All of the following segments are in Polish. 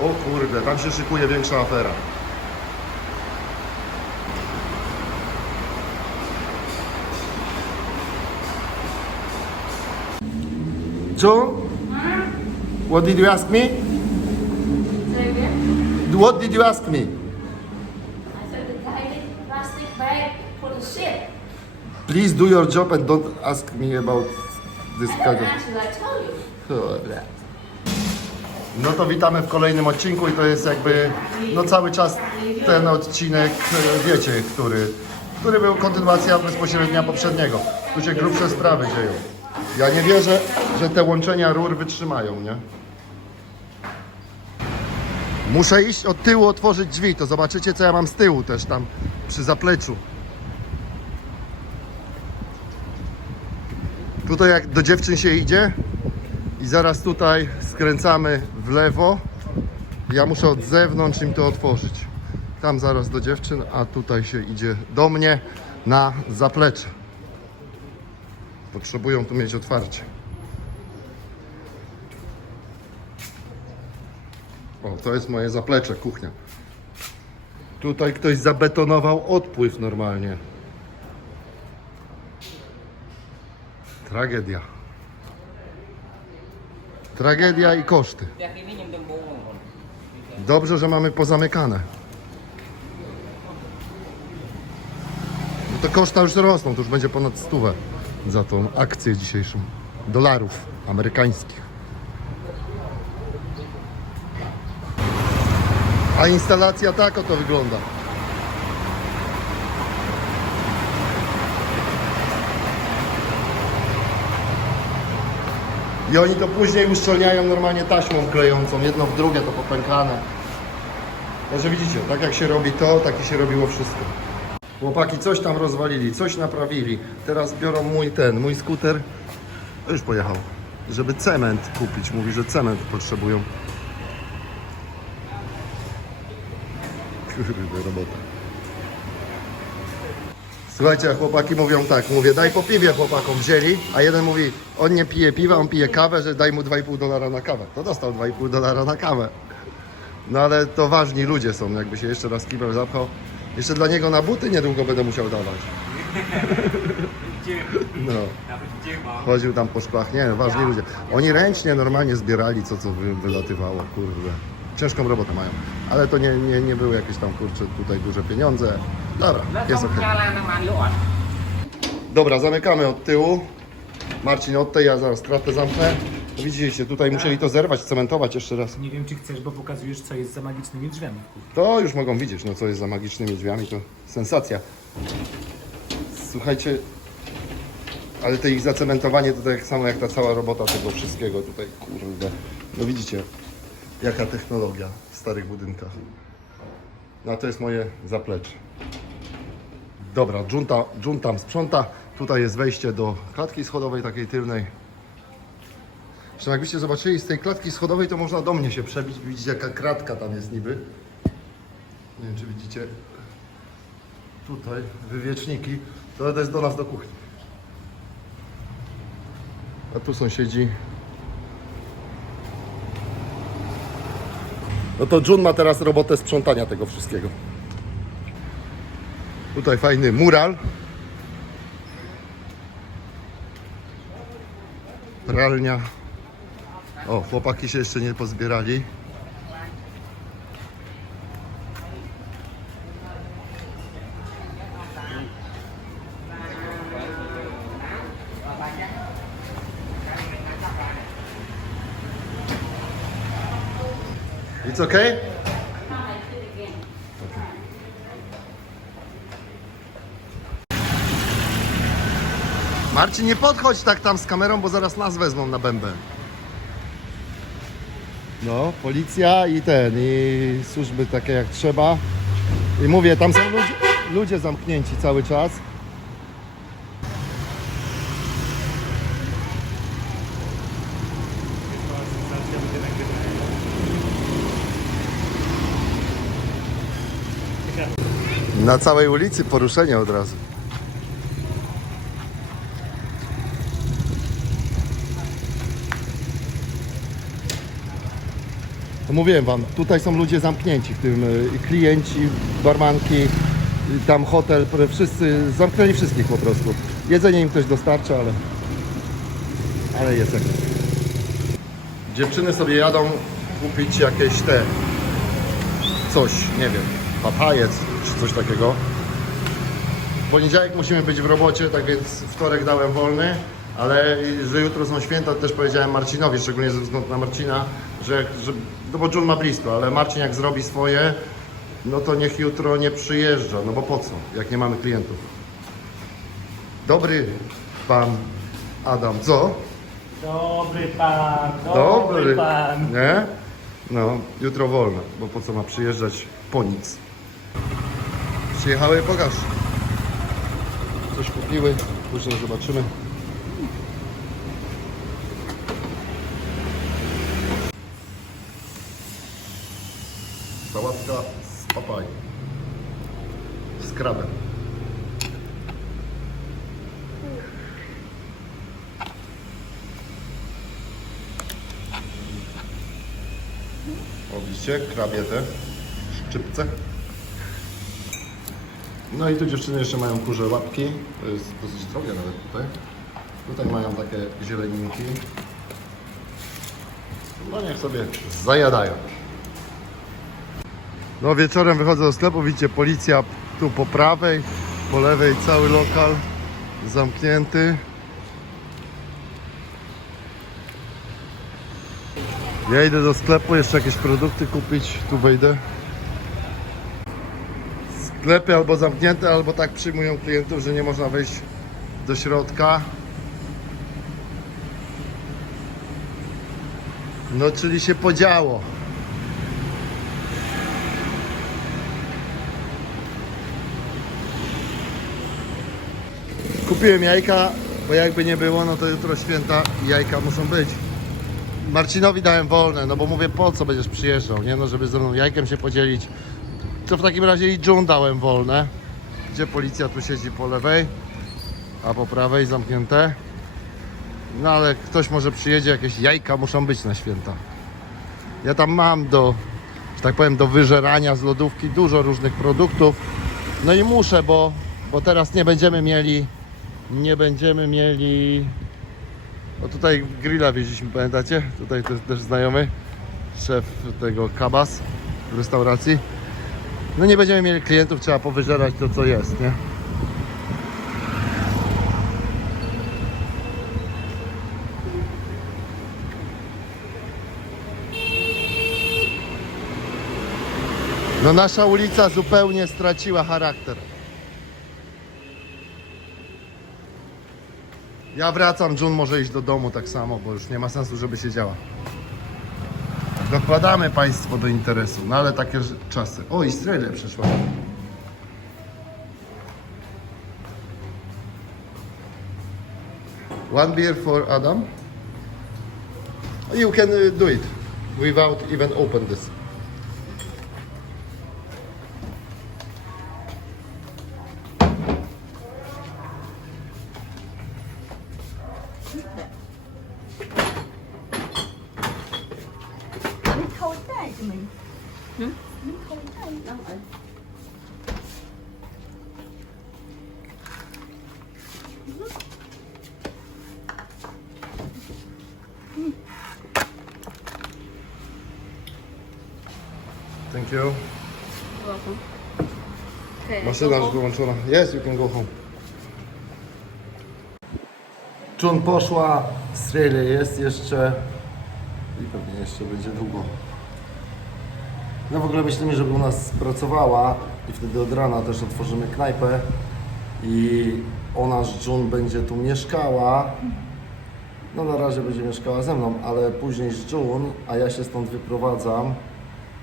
O kurde, tam się szykuje większa afera. Joe? What did you ask me? What did you ask me? I said the guy plastic bag for the ship. Please do your job and don't ask me about this I kind of... answer, I tell you. No to witamy w kolejnym odcinku i to jest jakby no cały czas ten odcinek, wiecie, który, który był kontynuacja bezpośrednia poprzedniego. Tu się grubsze sprawy dzieją. Ja nie wierzę, że te łączenia rur wytrzymają, nie? Muszę iść od tyłu, otworzyć drzwi, to zobaczycie co ja mam z tyłu też tam przy zapleczu. Tutaj jak do dziewczyn się idzie, i zaraz tutaj skręcamy w lewo. Ja muszę od zewnątrz im to otworzyć. Tam zaraz do dziewczyn, a tutaj się idzie do mnie na zaplecze. Potrzebują tu mieć otwarcie. O, to jest moje zaplecze, kuchnia. Tutaj ktoś zabetonował odpływ normalnie. Tragedia. Tragedia i koszty. Dobrze, że mamy pozamykane. No to koszta już rosną, to już będzie ponad stówę za tą akcję dzisiejszą. Dolarów amerykańskich. A instalacja tak oto wygląda. I oni to później uszczelniają normalnie taśmą klejącą, jedno w drugie to popękane. Także widzicie, tak jak się robi to, tak i się robiło wszystko. Chłopaki coś tam rozwalili, coś naprawili. Teraz biorą mój ten, mój skuter. Już pojechał. Żeby cement kupić. Mówi, że cement potrzebują. Kurde, robota. Słuchajcie, a chłopaki mówią tak, mówię, daj po piwie chłopakom wzięli, a jeden mówi, on nie pije piwa, on pije kawę, że daj mu 2,5 dolara na kawę. To dostał 2,5 dolara na kawę. No ale to ważni ludzie są, jakby się jeszcze raz kibel zapchał. Jeszcze dla niego na buty niedługo będę musiał dawać. No. Chodził tam po szkłach, nie, ważni ludzie. Oni ręcznie normalnie zbierali co, co wy, wylatywało, kurde. Ciężką robotę mają, ale to nie, nie, nie były jakieś tam, kurczę, tutaj duże pieniądze. Dobra, jest. Dobra, zamykamy od tyłu. Marcin od tej, ja zaraz kratę zamknę. Widzieliście, tutaj musieli to zerwać, cementować jeszcze raz. Nie wiem, czy chcesz, bo pokazujesz, co jest za magicznymi drzwiami. To już mogą widzieć, no co jest za magicznymi drzwiami, to sensacja. Słuchajcie, ale to ich zacementowanie to tak samo jak ta cała robota tego wszystkiego tutaj, kurde. No widzicie, jaka technologia w starych budynkach. No to jest moje zaplecze. Dobra, dżunta, dżun tam sprząta. Tutaj jest wejście do klatki schodowej takiej tylnej. Zresztą jakbyście zobaczyli z tej klatki schodowej, to można do mnie się przebić. Widzicie jaka kratka tam jest niby. Nie wiem czy widzicie. Tutaj wywieczniki. To jest do nas do kuchni. A tu sąsiedzi. No to Jun ma teraz robotę sprzątania tego wszystkiego. Tutaj fajny mural. Pralnia. O, chłopaki się jeszcze nie pozbierali. It's okay? Marcin, nie podchodź tak tam z kamerą, bo zaraz nas wezmą na bębę. No, policja i ten, i służby takie jak trzeba. I mówię, tam są ludzie, ludzie zamknięci cały czas. Na całej ulicy poruszenie od razu. Mówiłem wam, tutaj są ludzie zamknięci, w tym y, klienci, barmanki, y, tam hotel, wszyscy, zamknęli wszystkich po prostu. Jedzenie im ktoś dostarcza, ale, ale jest jak. Dziewczyny sobie jadą kupić jakieś te, coś, nie wiem, papajec czy coś takiego. W poniedziałek musimy być w robocie, tak więc wtorek dałem wolny, ale że jutro są święta, to też powiedziałem Marcinowi, szczególnie ze względu na Marcina, że, że no bo Jun ma blisko, ale Marcin jak zrobi swoje, no to niech jutro nie przyjeżdża, no bo po co, jak nie mamy klientów. Dobry pan Adam, co? Dobry pan, Dobry, nie? No, jutro wolne, bo po co ma przyjeżdżać po nic. Przyjechały, pokaż. Coś kupiły, później zobaczymy. Sałatka z papaj. Z krabem. Widzicie, krabie te szczypce. No i tu dziewczyny jeszcze mają kurze łapki. To jest dosyć drogie nawet tutaj. Tutaj mają takie zieleninki. No niech sobie zajadają. No wieczorem wychodzę do sklepu, widzicie policja tu po prawej, po lewej cały lokal zamknięty. Ja idę do sklepu, jeszcze jakieś produkty kupić, tu wejdę. Sklepy albo zamknięte, albo tak przyjmują klientów, że nie można wejść do środka. No, czyli się podziało. Kupiłem jajka, bo jakby nie było, no to jutro święta i jajka muszą być. Marcinowi dałem wolne, no bo mówię, po co będziesz przyjeżdżał, nie? No, żeby ze mną jajkiem się podzielić. To w takim razie i June dałem wolne. Gdzie policja tu siedzi po lewej, a po prawej zamknięte. No ale ktoś może przyjedzie, jakieś jajka muszą być na święta. Ja tam mam do, że tak powiem, do wyżerania z lodówki dużo różnych produktów. No i muszę, bo, bo teraz nie będziemy mieli, nie będziemy mieli no tutaj grilla wieźliśmy, pamiętacie? Tutaj też, też znajomy, szef tego Kabas w restauracji. No nie będziemy mieli klientów, trzeba powyżerać to co jest, nie? No nasza ulica zupełnie straciła charakter. Ja wracam, Jun może iść do domu tak samo, bo już nie ma sensu, żeby siedziała. Dokładamy państwo do interesu, no ale takie czasy. O, Israelia przyszła. One beer for Adam. You can uh, do it without even open this. Thank you. Maszyna już wyłączona. Yes, you can go home. Jun poszła, Australia jest jeszcze i pewnie jeszcze będzie długo. No w ogóle myślimy, żeby u nas pracowała i wtedy od rana też otworzymy knajpę i ona z Jun będzie tu mieszkała. No na razie będzie mieszkała ze mną, ale później z Jun, a ja się stąd wyprowadzam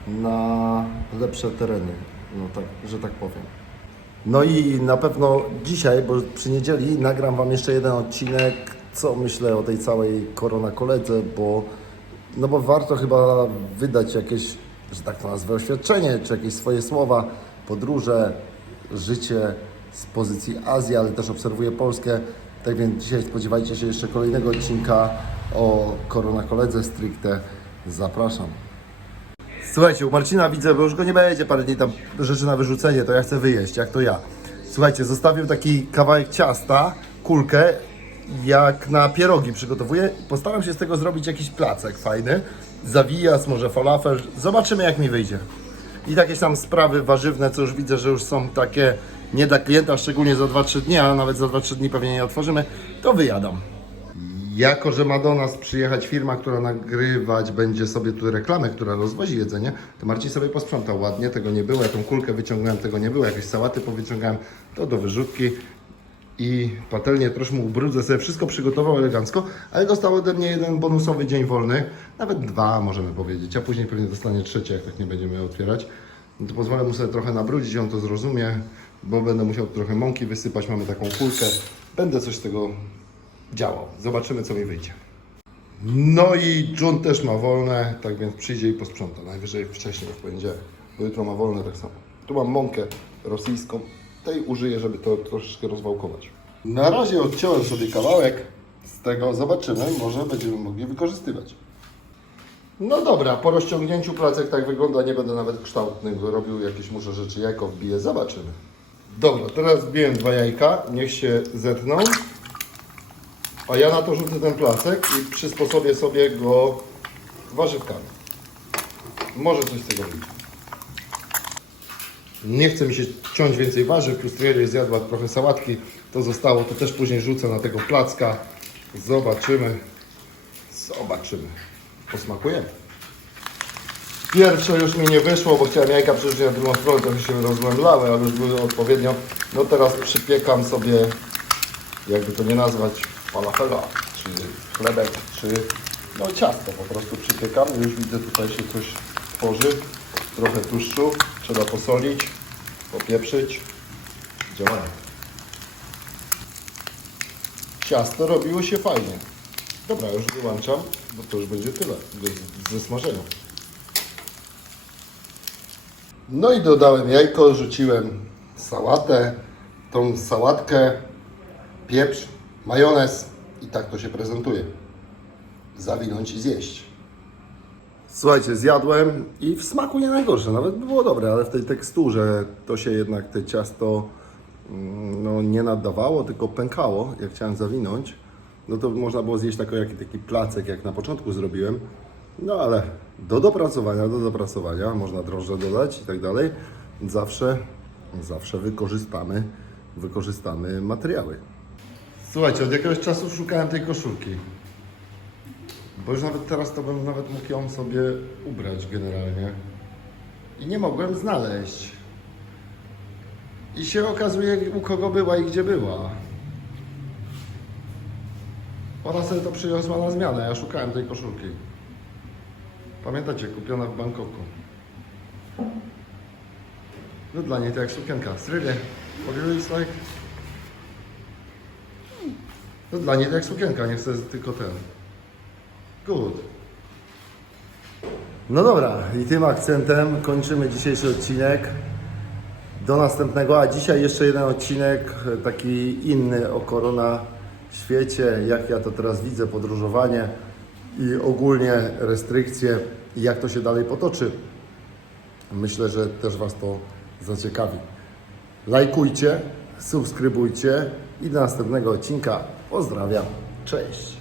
na lepsze tereny, no tak, że tak powiem. No i na pewno dzisiaj, bo przy niedzieli nagram Wam jeszcze jeden odcinek, co myślę o tej całej korona koledze, bo, no bo warto chyba wydać jakieś, że tak to nazwę, oświadczenie, czy jakieś swoje słowa, podróże, życie z pozycji Azji, ale też obserwuję Polskę. Tak więc dzisiaj spodziewajcie się jeszcze kolejnego odcinka o korona koledze stricte. Zapraszam. Słuchajcie, u Marcina widzę, bo już go nie będzie parę dni tam rzeczy na wyrzucenie, to ja chcę wyjeść, jak to ja. Słuchajcie, zostawił taki kawałek ciasta, kulkę, jak na pierogi przygotowuję. Postaram się z tego zrobić jakiś placek fajny, zawijas, może falafel, zobaczymy jak mi wyjdzie. I takie sam sprawy warzywne, co już widzę, że już są takie nie dla klienta, szczególnie za 2-3 dni, a nawet za 2-3 dni pewnie nie otworzymy, to wyjadam. Jako, że ma do nas przyjechać firma, która nagrywać będzie sobie tu reklamę, która rozwozi jedzenie, to Marcin sobie posprzątał ładnie, tego nie było, ja tą kulkę wyciągnąłem, tego nie było, jakieś sałaty powyciągałem, to do wyrzutki. I patelnię troszkę mu ubrudzę, sobie wszystko przygotował elegancko, ale dostał ode mnie jeden bonusowy dzień wolny, nawet dwa możemy powiedzieć, a później pewnie dostanie trzecie, jak tak nie będziemy otwierać. No to pozwolę mu sobie trochę nabrudzić, on to zrozumie, bo będę musiał trochę mąki wysypać, mamy taką kulkę, będę coś z tego działał. Zobaczymy, co mi wyjdzie. No i Jun też ma wolne, tak więc przyjdzie i posprząta. Najwyżej wcześniej, w poniedziałek, bo jutro ma wolne tak samo. Tu mam mąkę rosyjską, tej użyję, żeby to troszeczkę rozwałkować. Na razie odciąłem sobie kawałek z tego, zobaczymy, może będziemy mogli wykorzystywać. No dobra, po rozciągnięciu placek tak wygląda, nie będę nawet kształtnego robił, jakieś muszę rzeczy, jajko wbiję, zobaczymy. Dobra, teraz wbiłem dwa jajka, niech się zetną. A ja na to rzucę ten placek i przysposobię sobie go warzywkami. Może coś z tego wyjdzie. Nie chce mi się ciąć więcej warzyw, plus Trieri zjadła trochę sałatki, to zostało, to też później rzucę na tego placka. Zobaczymy. Zobaczymy. Posmakujemy. Pierwsze już mi nie wyszło, bo chciałem jajka przerzucić na drugą stronę, trochę się rozmędlały, ale już były odpowiednio. No teraz przypiekam sobie jakby to nie nazwać, falafela, czy chlebek, czy no ciasto po prostu przypiekam. Już widzę tutaj się coś tworzy. Trochę tłuszczu, trzeba posolić, popieprzyć. Działanie. Ciasto robiło się fajnie. Dobra, już wyłączam, bo to już będzie tyle ze smażenia. No i dodałem jajko, rzuciłem sałatę, tą sałatkę pieprz, majonez i tak to się prezentuje. Zawinąć i zjeść. Słuchajcie, zjadłem i w smaku nie najgorsze, nawet było dobre, ale w tej teksturze to się jednak te ciasto mm, no, nie nadawało, tylko pękało, jak chciałem zawinąć. No to można było zjeść taki, taki placek, jak na początku zrobiłem. No ale do dopracowania, do dopracowania, można drożdże dodać i tak dalej. Zawsze, zawsze wykorzystamy, wykorzystamy materiały. Słuchajcie, od jakiegoś czasu szukałem tej koszulki. Bo już nawet teraz to bym nawet mógł ją sobie ubrać generalnie. I nie mogłem znaleźć. I się okazuje, u kogo była i gdzie była. Ona sobie to przyniosła na zmianę. Ja szukałem tej koszulki. Pamiętacie, kupiona w Bangkoku. No dla niej to jak sukienka. Really? What do you like? No dla niej to jak sukienka, nie chcę tylko ten. Good. No dobra, i tym akcentem kończymy dzisiejszy odcinek. Do następnego, a dzisiaj jeszcze jeden odcinek, taki inny o korona świecie, jak ja to teraz widzę, podróżowanie i ogólnie restrykcje i jak to się dalej potoczy. Myślę, że też Was to zaciekawi. Lajkujcie, subskrybujcie i do następnego odcinka. Pozdrawiam. Cześć.